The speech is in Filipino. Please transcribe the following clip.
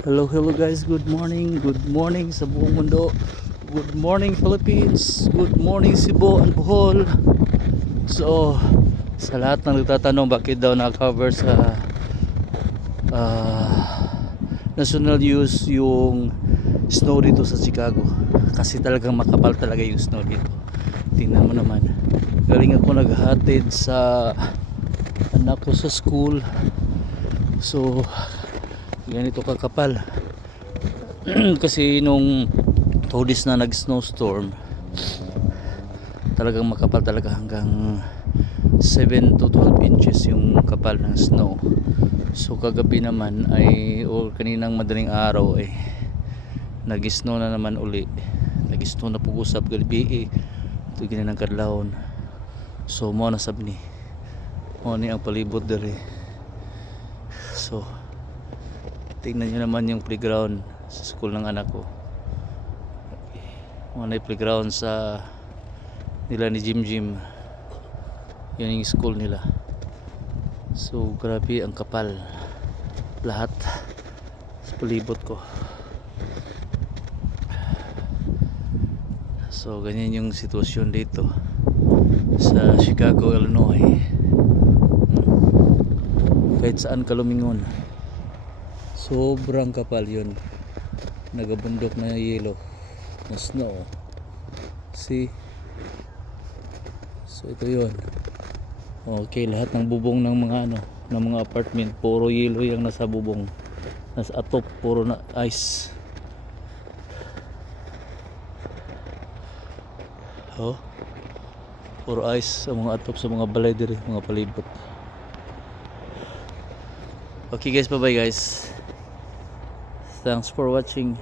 Hello guys, good morning sa buong mundo. Good morning Philippines, good morning Cebu and Bohol. So, sa lahat ng nagtatanong bakit daw na-cover sa national news yung snow dito sa Chicago, kasi talagang makapal talaga yung snow dito. Tingnan mo naman, galing ako naghatid sa anak ko sa school. So, ganito kakapal. Kasi nung 2 days na nag snowstorm, talagang makapal talaga, hanggang 7 to 12 inches yung kapal ng snow. So kagabi naman ay, o kaninang madaling araw ay nag-snow na naman uli. Nag-snow na pag-usap gabi ito ganyan ng kadlawon. So mo na sabni mo ni ang palibot dere. So tingnan nyo naman yung playground sa school ng anak ko. Mo na yung playground sa nila ni Jim. Yan yung school nila. So grabe ang kapal lahat sa palibot ko. So ganyan yung sitwasyon dito sa Chicago, Illinois. Kahit saan ka lumingon, sobrang kapal yun. Nagabundok na yelo na snow. See? So ito yun. Okay, lahat ng bubong ng mga ng mga apartment, puro yelo yung nasa bubong. Nasa atop, puro na ice. Oh, puro ice sa mga atop, sa mga balay diri, mga palibot. Okay guys, bye bye guys. Thanks for watching.